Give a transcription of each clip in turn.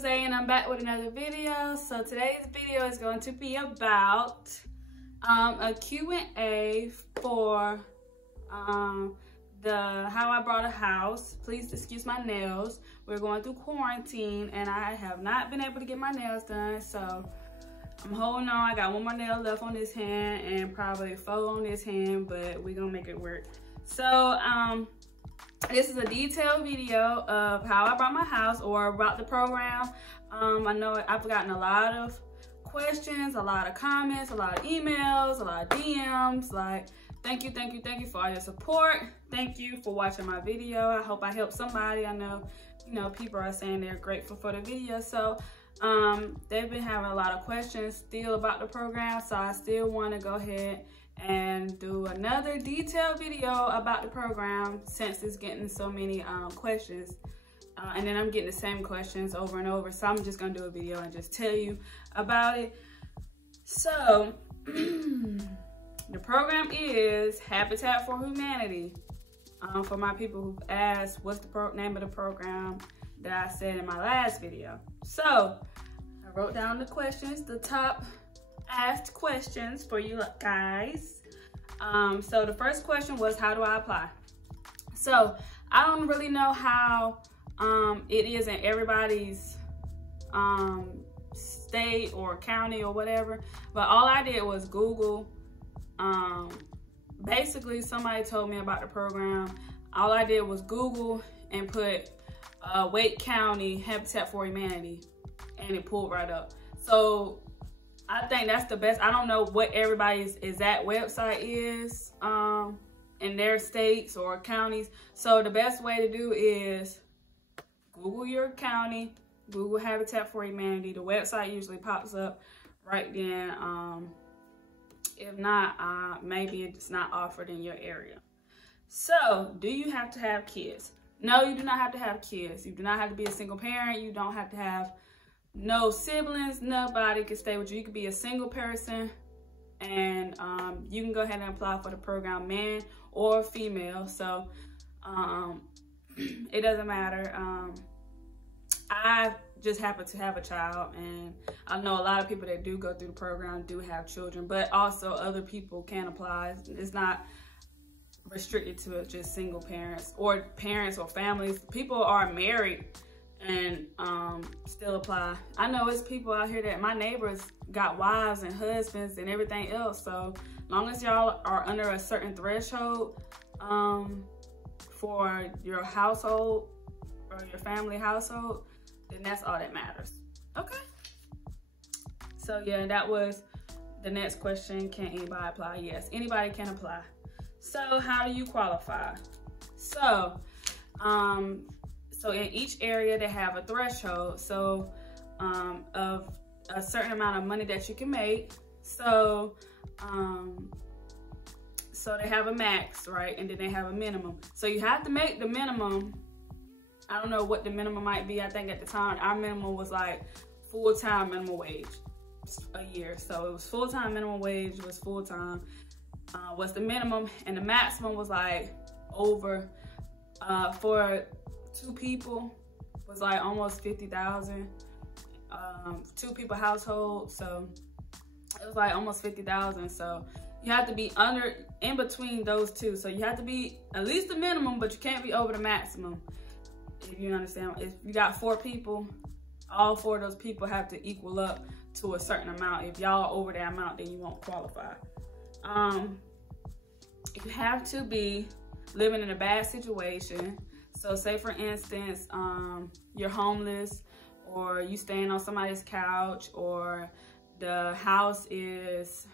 Rozay, and I'm back with another video. So today's video is going to be about a Q&A for how I bought a house. Please excuse my nails. We're going through quarantine and I have not been able to get my nails done, so I'm holding on. I got one more nail left on this hand and probably 4 on this hand, but we're gonna make it work. So this is a detailed video of how I bought my house, or about the program. I know I've gotten a lot of questions, a lot of comments, a lot of emails, a lot of DMs. Like, thank you for all your support. Thank you for watching my video. I hope I helped somebody. I know, people are saying they're grateful for the video. So they've been having a lot of questions still about the program, so I still want to go ahead and do another detailed video about the program since it's getting so many questions, and then I'm getting the same questions over and over, so I'm just gonna do a video and just tell you about it. So the program is Habitat for Humanity. For my people who've asked what's the name of the program that I said in my last video. So I wrote down the questions, the top asked questions for you guys. So the first question was, how do I apply? So I don't really know how it is in everybody's state or county or whatever, but all I did was Google. Basically somebody told me about the program. All I did was Google and put Wake County Habitat for Humanity, and it pulled right up. So I think that's the best. I don't know what everybody's exact website is in their states or counties. So the best way to do is Google your county, Google Habitat for Humanity. The website usually pops up right then. If not, maybe it's not offered in your area. So, do you have to have kids? No, you do not have to have kids. You do not have to be a single parent. You don't have to have no siblings. Nobody can stay with you. You could be a single person, and you can go ahead and apply for the program, man or female. So it doesn't matter. I just happen to have a child, and I know a lot of people that do go through the program do have children, but also other people can apply. It's not restricted to just single parents or families. People are married and still apply. I know it's people out here that my neighbors got wives and husbands and everything else. So long as y'all are under a certain threshold for your household or your family household, then that's all that matters. Okay. So yeah, that was the next question. Can anybody apply? Yes, anybody can apply. So how do you qualify? So in each area they have a threshold, so of a certain amount of money that you can make. So they have a max, right? And then they have a minimum. So you have to make the minimum. I don't know what the minimum might be. I think at the time our minimum was like full-time minimum wage a year. So it was full-time minimum wage, was full-time was the minimum, and the maximum was like over for 2 people was like almost 50,000. 2 people household, so it was like almost 50,000. So you have to be in between those two. So you have to be at least the minimum, but you can't be over the maximum. If you understand, if you got 4 people, all 4 of those people have to equal up to a certain amount. If y'all are over that amount, then you won't qualify. You have to be living in a bad situation. So say for instance, you're homeless, or you staying on somebody's couch, or the house is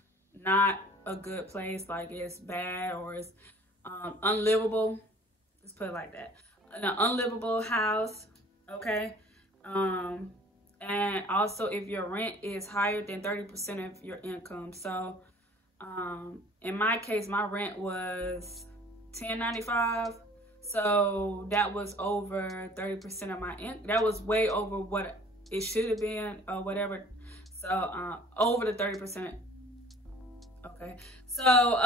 not a good place, like it's bad or it's unlivable. Let's put it like that. An unlivable house, okay? And also if your rent is higher than 30% of your income. So in my case, my rent was $10.95, so that was over 30% of my income. That was way over what it should have been or whatever. So over the 30%. Okay, so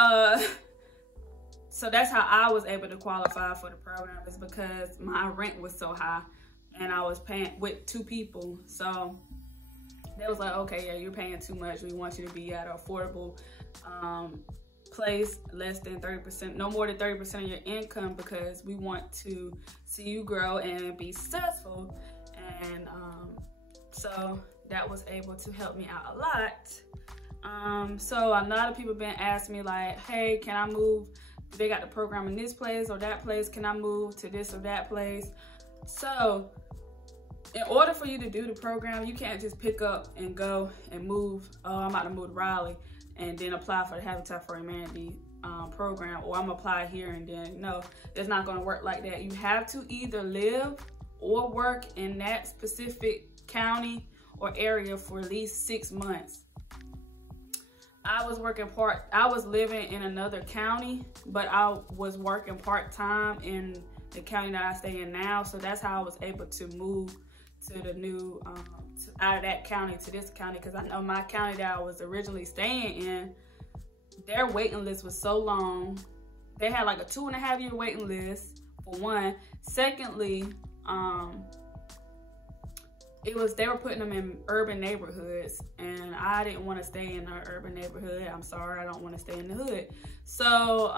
so that's how I was able to qualify for the program, is because my rent was so high. and I was paying with 2 people. So they was like, okay, yeah, you're paying too much. We want you to be at an affordable place, less than 30%, no more than 30% of your income, because we want to see you grow and be successful. And so that was able to help me out a lot. So a lot of people been asking me like, hey, can I move? They got the program in this place or that place. Can I move to this or that place? So in order for you to do the program, you can't just pick up and go and move. Oh, I'm about to move to Raleigh and then apply for the Habitat for Humanity program, or I'm gonna apply here and then, no, it's not gonna work like that. You have to either live or work in that specific county or area for at least 6 months. I was living in another county, but I was working part-time in the county that I stay in now. So that's how I was able to move to the new, out of that county to this county, because I know my county that I was originally staying in, their waiting list was so long. They had like a 2.5-year waiting list, for one. Secondly, they were putting them in urban neighborhoods, and I didn't want to stay in an urban neighborhood. I'm sorry, I don't want to stay in the hood. So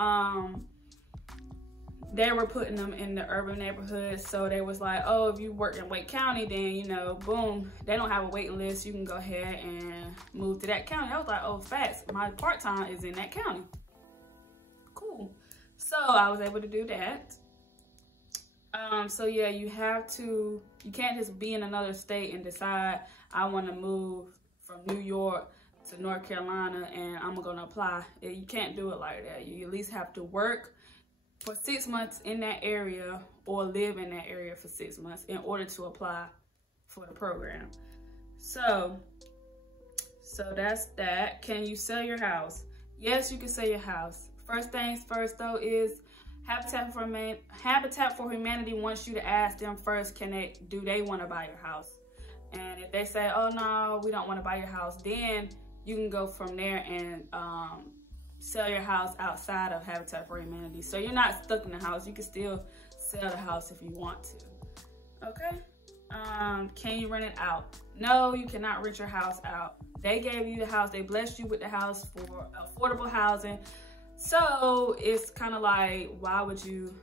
they were putting them in the urban neighborhoods. So they was like, oh, if you work in Wake County, then, you know, boom, they don't have a waiting list. You can go ahead and move to that county. I was like, oh, facts, my part-time is in that county. Cool. So I was able to do that. So yeah, you can't just be in another state and decide I want to move from New York to North Carolina and I'm gonna apply. You can't do it like that. You at least have to work for 6 months in that area or live in that area for 6 months in order to apply for the program. So that's that. Can you sell your house? Yes, you can sell your house. First things first though is Habitat for Humanity wants you to ask them first, do they want to buy your house? And if they say, oh no, we don't want to buy your house, then you can go from there and sell your house outside of Habitat for Humanity. So you're not stuck in the house. You can still sell the house if you want to. Okay? Can you rent it out? No, you cannot rent your house out. They gave you the house. They blessed you with the house for affordable housing. So it's kind of like, why would you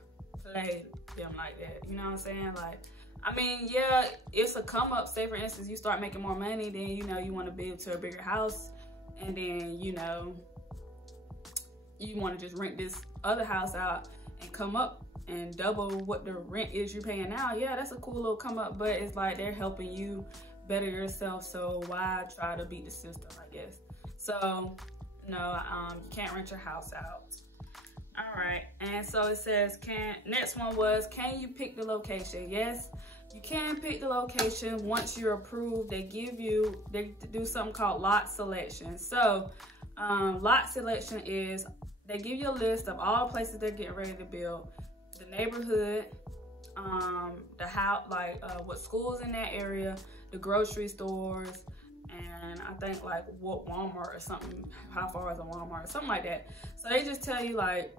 play them like that? You know what I'm saying? Like, I mean, yeah, it's a come up. Say for instance, you start making more money, then, you know, you want to build to a bigger house, and then, you know, you want to just rent this other house out and come up and double what the rent is you're paying now. Yeah, that's a cool little come up, but it's like they're helping you better yourself. So why try to beat the system, I guess? So no, you can't rent your house out. All right, and so it says, next one was, can you pick the location? Yes, you can pick the location. Once you're approved, they do something called lot selection. So lot selection is, they give you a list of all the places they're getting ready to build, the neighborhood, the house, like what schools in that area, the grocery stores, and I think like what Walmart or something, how far is a Walmart or something like that. So they just tell you like,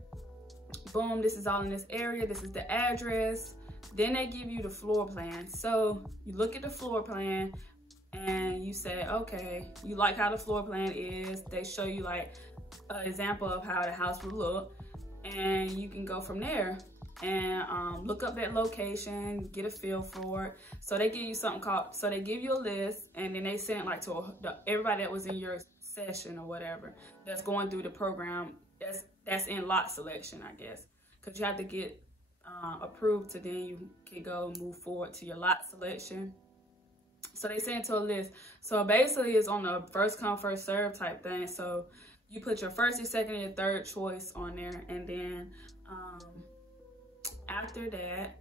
boom, this is all in this area, this is the address. Then they give you the floor plan. So you look at the floor plan and you say, okay, you like how the floor plan is. They show you like an example of how the house would look, and you can go from there and look up that location, get a feel for it. So they give you something called, so they give you a list, and then they send it like to everybody that was in your session or whatever that's going through the program. That's in lot selection, I guess, because you have to get approved to then you can go and move forward to your lot selection. So they send it to a list. So basically it's on a first come first serve type thing. So you put your first, your second, and your third choice on there, and then after that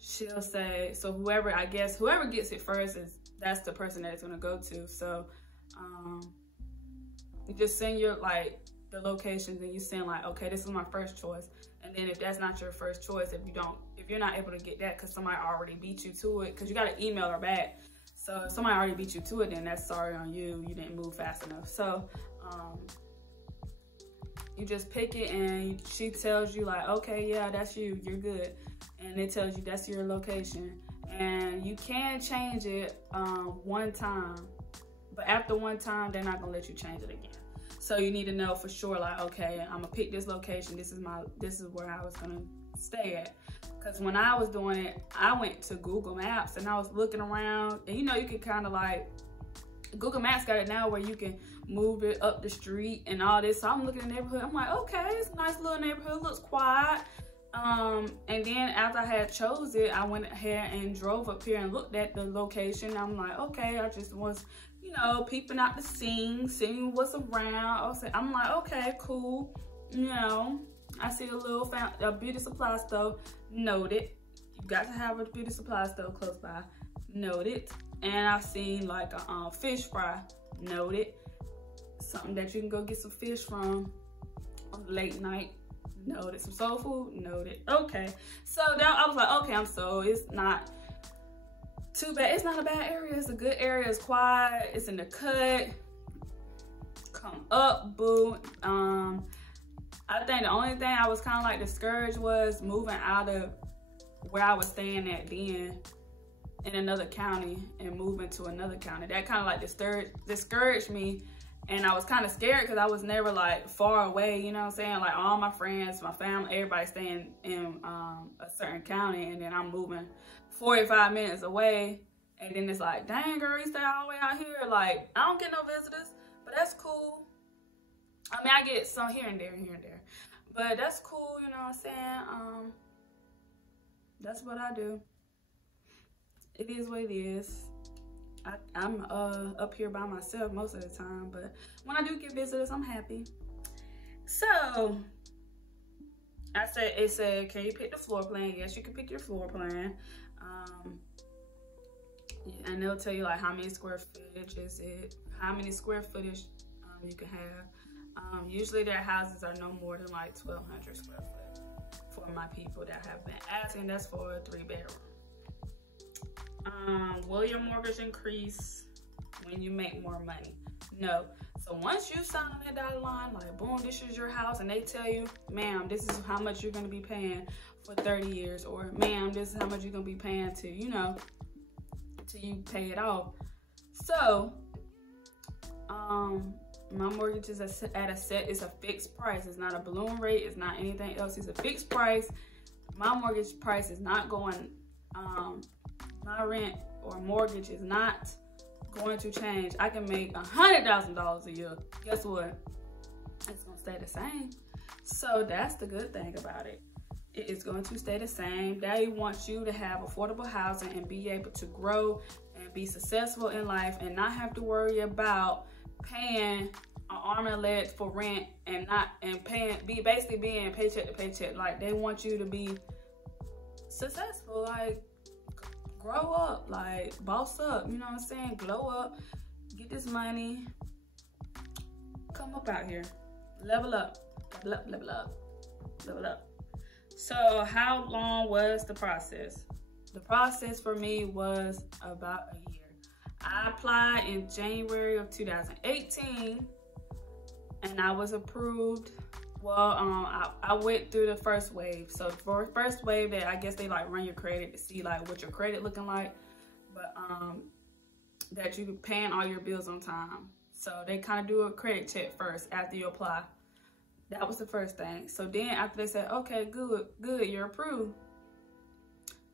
she'll say, so whoever gets it first that's the person that it's going to go to. So you just send your like the locations, and you send like, okay, this is my first choice. And then if that's not your first choice, if you're not able to get that because somebody already beat you to it, because you got to email her back. So if somebody already beat you to it, then that's sorry on you. You didn't move fast enough. So you just pick it, and she tells you like, okay, yeah, that's you, you're good. And it tells you that's your location. and you can change it one time, but after one time they're not gonna let you change it again. So you need to know for sure, like, okay, I'm gonna pick this location, this is where I was gonna stay at. Because when I was doing it, I went to Google Maps and I was looking around, and you know, you can kind of like, Google Maps got it now where you can move it up the street and all this. So I'm looking at the neighborhood, I'm like, okay, it's a nice little neighborhood, looks quiet. And then after I had chose it, I went ahead and drove up here and looked at the location. I'm like, okay, I just was, you know, peeping out the scene, seeing what's around. I'm like, okay, cool. You know, I see a beauty supply store, noted. You got to have a beauty supply store close by, noted. And I've seen like a fish fry, noted. Something that you can go get some fish from on late night, noted. Some soul food, noted. Okay, so now I was like, okay, it's not too bad. It's not a bad area, it's a good area, it's quiet, it's in the cut. Come up, boo. I think the only thing I was kind of like discouraged was moving out of where I was staying at then in another county and moving to another county. That kind of like discouraged me, and I was kind of scared because I was never like far away, you know what I'm saying? Like all my friends, my family, everybody staying in a certain county, and then I'm moving 45 minutes away, and then it's like, dang girl, you stay all the way out here. Like, I don't get no visitors, but that's cool. I mean, I get some here and there, but that's cool, you know what I'm saying? That's what I do. It is what it is. I'm up here by myself most of the time, but when I do get visitors, I'm happy. So it said, can you pick the floor plan? Yes, you can pick your floor plan. And they'll tell you like how many square footage is it, how many square footage you can have. Usually their houses are no more than like 1,200 square foot for my people that have been asking. That's for a 3-bedroom. Will your mortgage increase when you make more money? No. So once you sign on that dotted line, like boom, this is your house, and they tell you, ma'am, this is how much you're gonna be paying for 30 years, or ma'am, this is how much you're gonna be paying to, you know, till you pay it off. So, my mortgage is it's a fixed price. It's not a balloon rate. It's not anything else. It's a fixed price. My mortgage price is not going, my rent or mortgage is not going to change. I can make $100,000 a year. Guess what? It's gonna stay the same. So that's the good thing about it. It is going to stay the same. They want you to have affordable housing and be able to grow and be successful in life and not have to worry about paying an arm and a leg for rent and basically being paycheck to paycheck. Like, they want you to be successful, like grow up, like boss up, you know what I'm saying? Glow up, get this money, come up out here, level up, level up, level up, level up. So how long was the process? The process for me was about a year. I applied in January of 2018 and I was approved. Well, I went through the first wave. So for first wave, that I guess they like run your credit to see like what your credit looking like, but that you paying all your bills on time. So they kind of do a credit check first after you apply. That was the first thing. So then after they said, okay, good, you're approved.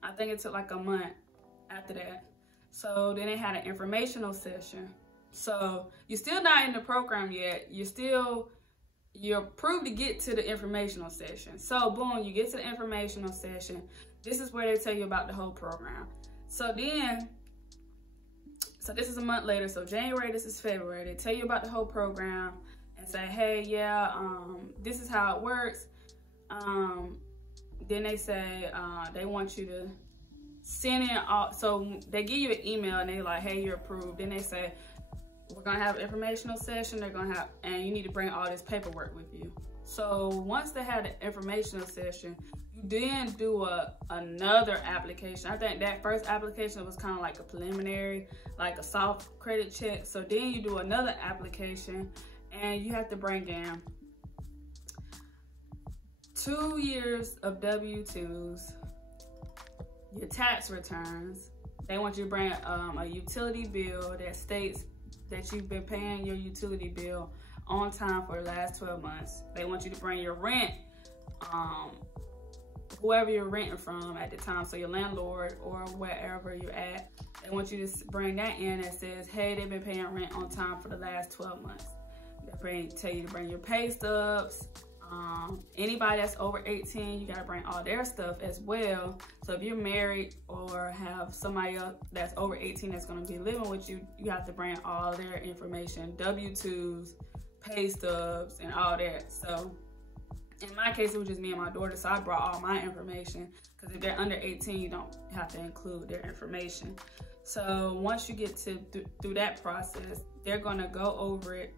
I think it took like a month after that. So then they had an informational session. So you're still not in the program yet. You're approved to get to the informational session. So boom, you get to the informational session. This is where they tell you about the whole program. So then, so this is a month later. So January, this is February. They tell you about the whole program and say, hey, yeah, this is how it works. Then they say they want you to send in all, so they give you an email and they like, hey, you're approved. Then they say, we're gonna have an informational session. They're gonna have, and you need to bring all this paperwork with you. So once they had the informational session, you then do another application. I think that first application was kind of like a preliminary, like a soft credit check. So then you do another application and you have to bring in 2 years of W-2s, your tax returns. They want you to bring a utility bill that states that you've been paying your utility bill on time for the last 12 months. They want you to bring your rent, whoever you're renting from at the time, so your landlord or wherever you're at. They want you to bring that in that says, hey, they've been paying rent on time for the last 12 months. They tell you to bring your pay stubs. Anybody that's over 18, you gotta bring all their stuff as well. So if you're married or have somebody else that's over 18 that's gonna be living with you, you have to bring all their information, W-2s, pay stubs, and all that. So in my case, it was just me and my daughter, so I brought all my information, because if they're under 18, you don't have to include their information. So once you get through that process, they're gonna go over it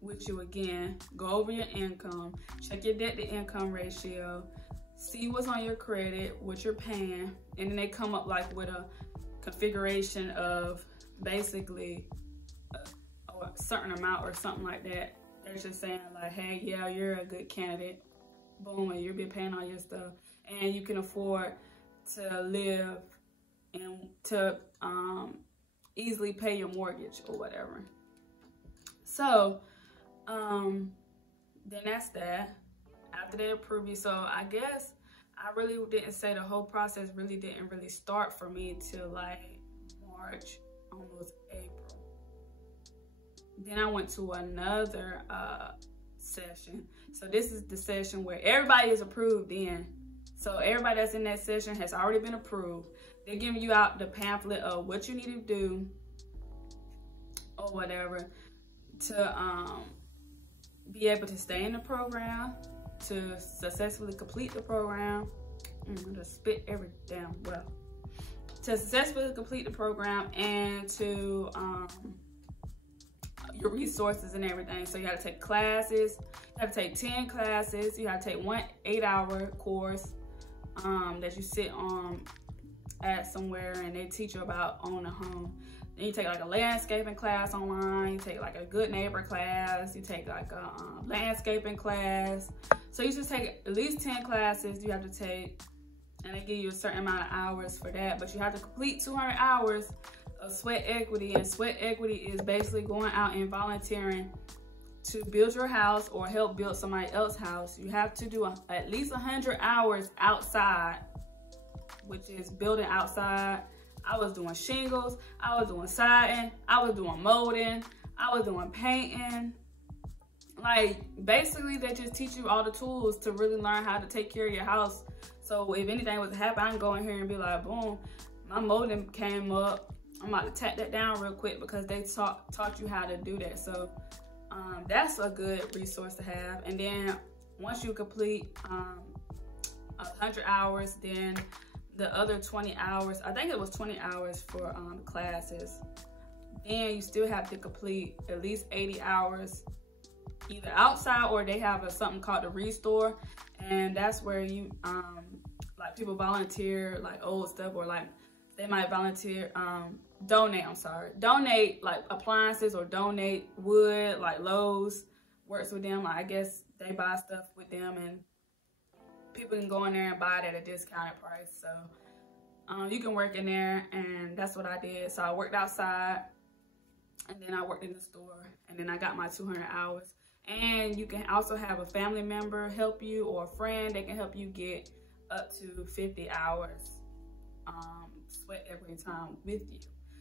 with you again, go over your income, check your debt to income ratio, see what's on your credit, what you're paying, and then they come up like with a configuration of basically a certain amount or something like that. They're just saying like, hey, yeah, you're a good candidate, boom, and you'll be paying all your stuff, and you can afford to live and to easily pay your mortgage or whatever. So then that's that. After they approve you, so I guess I really didn't say the whole process really didn't really start for me till like March, almost April. Then I went to another session. So this is the session where everybody is approved in. So everybody that's in that session has already been approved. They're giving you out the pamphlet of what you need to do or whatever to be able to stay in the program, to successfully complete the program. Just spit every damn well. To successfully complete the program, and to your resources and everything. So you have to take classes. You have to take 10 classes. You have to take one 8-hour course that you sit on at somewhere, and they teach you about owning a home. Then you take like a landscaping class online, you take like a good neighbor class, you take like a landscaping class. So you just take at least 10 classes you have to take, and they give you a certain amount of hours for that. But you have to complete 200 hours of sweat equity, and sweat equity is basically going out and volunteering to build your house or help build somebody else's house. You have to do at least 100 hours outside, which is building outside. I was doing shingles, I was doing siding, I was doing molding, I was doing painting. Like, basically they just teach you all the tools to really learn how to take care of your house. So if anything was to happen, I can go in here and be like, boom, my molding came up, I'm about to tack that down real quick, because they taught you how to do that. So that's a good resource to have. And then once you complete 100 hours, then the other 20 hours, I think it was 20 hours for classes, then you still have to complete at least 80 hours either outside, or they have something called the restore, and that's where you like people volunteer like old stuff, or like they might volunteer donate like appliances, or donate wood. Like Lowe's works with them. Like, I guess they buy stuff with them, and people can go in there and buy it at a discounted price. So you can work in there, and that's what I did. So I worked outside, and then I worked in the store, and then I got my 200 hours. And you can also have a family member help you, or a friend. They can help you get up to 50 hours sweat every time with you.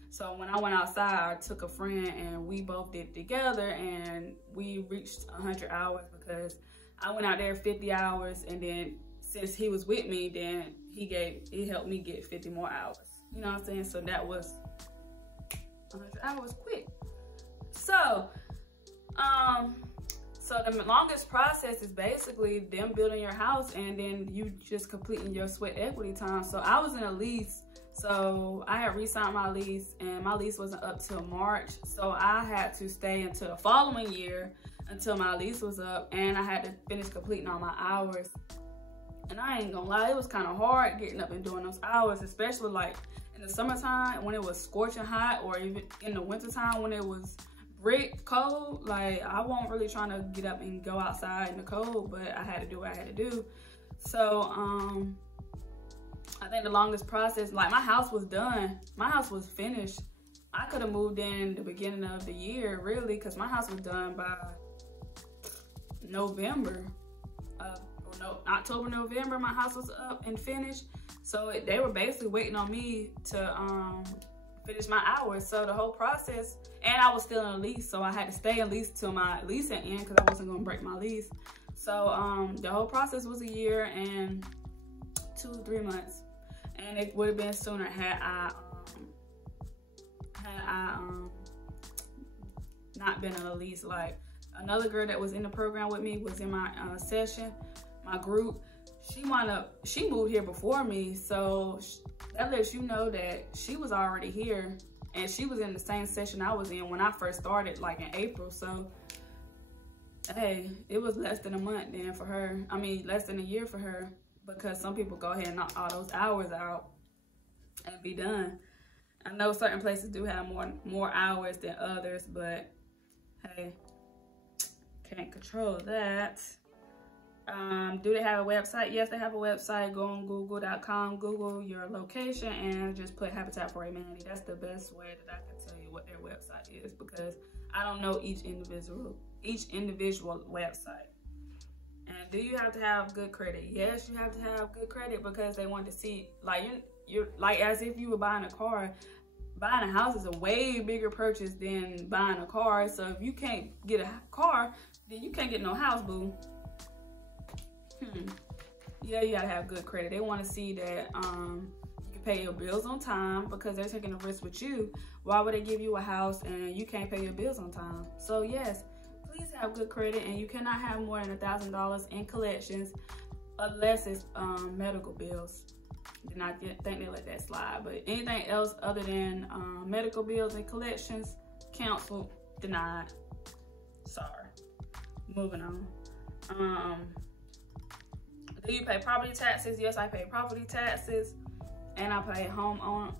So when I went outside, I took a friend, and we both did it together, and we reached 100 hours, because I went out there 50 hours, and then since he was with me, then he helped me get 50 more hours. You know what I'm saying? So that was 100 hours quick. So, so the longest process is basically them building your house, and then you just completing your sweat equity time. So I was in a lease, so I had re-signed my lease, and my lease wasn't up till March. So I had to stay until the following year, until my lease was up, and I had to finish completing all my hours. And I ain't gonna lie, it was kind of hard getting up and doing those hours, especially like in the summertime when it was scorching hot, or even in the wintertime when it was brick cold. Like, I wasn't really trying to get up and go outside in the cold, but I had to do what I had to do. So I think the longest process, like my house was done. My house was finished. I could have moved in the beginning of the year, really, because my house was done by November. October, November, my house was up and finished. So they were basically waiting on me to finish my hours. So the whole process, and I was still in a lease, so I had to stay in lease till my lease had ended because I wasn't gonna break my lease. So the whole process was a year and 2-3 months, and it would have been sooner had I not been in a lease. Like another girl that was in the program with me was in my session, my group. She moved here before me, so that lets you know that she was already here, and she was in the same session I was in when I first started, like in April. So hey, it was less than a month then for her. I mean, less than a year for her, because some people go ahead and knock all those hours out and be done. I know certain places do have more hours than others, but hey, can't control that. Do they have a website? Yes, they have a website. Go on google.com, Google your location, and just put Habitat for Humanity. That's the best way that I can tell you what their website is, because I don't know each individual website. And do you have to have good credit? Yes, you have to have good credit, because they want to see, like, you're like as if you were buying a car. Buying a house is a way bigger purchase than buying a car. So if you can't get a car, then you can't get no house, boo. Yeah, you gotta have good credit. They want to see that you can pay your bills on time, because they're taking a risk with you. Why would they give you a house and you can't pay your bills on time? So yes, please have good credit, and you cannot have more than $1,000 in collections unless it's medical bills. Then I think they let that slide. But anything else other than medical bills and collections, canceled, denied. Sorry. Moving on. Do you pay property taxes? Yes, I pay property taxes, and I pay home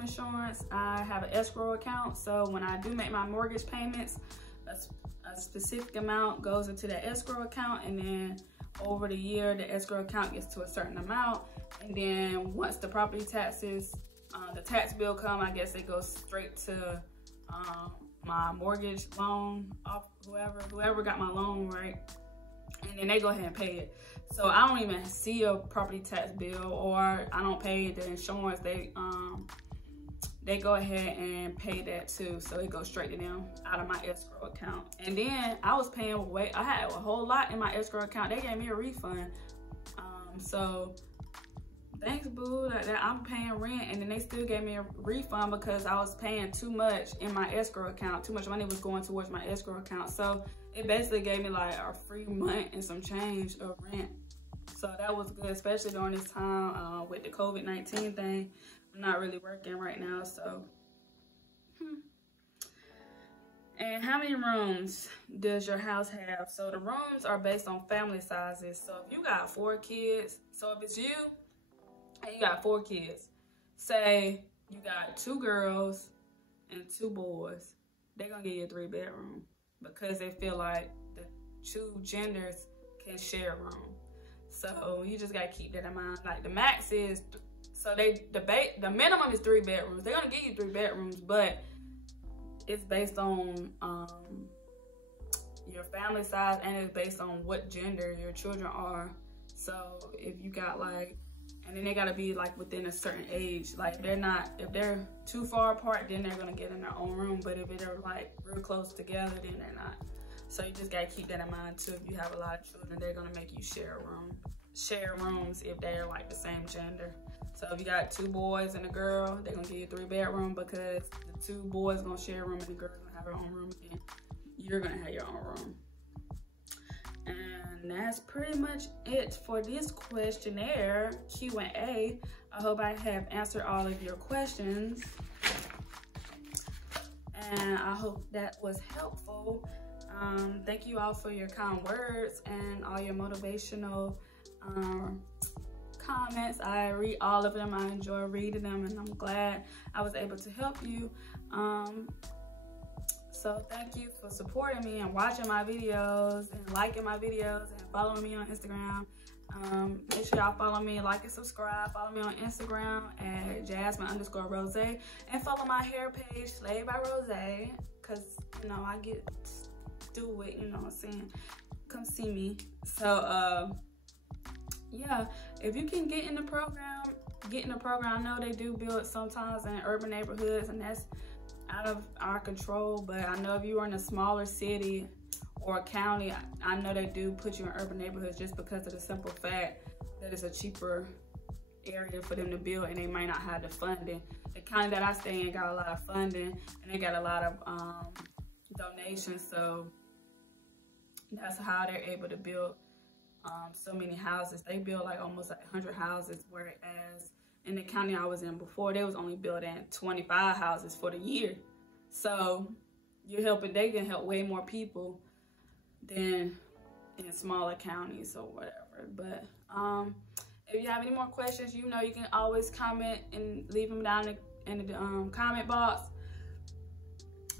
insurance. I have an escrow account, so when I do make my mortgage payments, a specific amount goes into the escrow account, and then over the year, the escrow account gets to a certain amount, and then once the property taxes, the tax bill come, I guess it goes straight to my mortgage loan, off whoever got my loan, right? And then they go ahead and pay it. So I don't even see a property tax bill, or I don't pay the insurance. They go ahead and pay that too. So it goes straight to them out of my escrow account. And then I was paying I had a whole lot in my escrow account. They gave me a refund. So thanks, boo, that I'm paying rent, and then they still gave me a refund because I was paying too much in my escrow account. Too much money was going towards my escrow account. So it basically gave me like a free month and some change of rent. So that was good, especially during this time with the COVID-19 thing. I'm not really working right now, so. And how many rooms does your house have? So the rooms are based on family sizes. So if you got 4 kids, so if it's you and you got 4 kids, say you got 2 girls and 2 boys, they're gonna give you a 3-bedroom, because they feel like the 2 genders can share a room. So you just gotta keep that in mind. Like the max is, so the minimum is 3 bedrooms. They're gonna give you 3 bedrooms, but it's based on your family size, and it's based on what gender your children are. So if you got like, and then they gotta be like within a certain age. Like if they're too far apart, then they're gonna get in their own room. But if they're like real close together, then they're not. So you just gotta keep that in mind too. If you have a lot of children, they're gonna make you share rooms if they're like the same gender. So if you got 2 boys and a girl, they're gonna give you a 3-bedroom, because the 2 boys gonna share a room and the girl's gonna have her own room, and you're gonna have your own room. And that's pretty much it for this questionnaire Q&A. I hope I have answered all of your questions, and I hope that was helpful. Thank you all for your kind words and all your motivational comments. I read all of them. I enjoy reading them, and I'm glad I was able to help you. So thank you for supporting me and watching my videos and liking my videos and following me on Instagram. Make sure y'all follow me, like and subscribe. Follow me on Instagram at Jasmine_Rozay, and follow my hair page, Slayed by Rozay, because you know I get to do it. You know what I'm saying? Come see me. So yeah, if you can get in the program, get in the program. I know they do build sometimes in urban neighborhoods, and that's out of our control. But I know if you are in a smaller city or a county, I know they do put you in urban neighborhoods just because of the simple fact that it's a cheaper area for them to build, and they might not have the funding. The county that I stay in got a lot of funding, and they got a lot of donations, so that's how they're able to build so many houses. They build like almost like 100 houses, whereas in the county I was in before, they was only building 25 houses for the year. So you're helping, they can help way more people than in smaller counties or whatever. But if you have any more questions, you know you can always comment and leave them down in the comment box,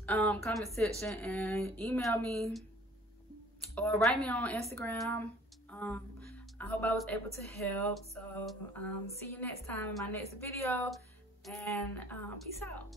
comment section, and email me or write me on Instagram. I hope I was able to help. So see you next time in my next video, and peace out.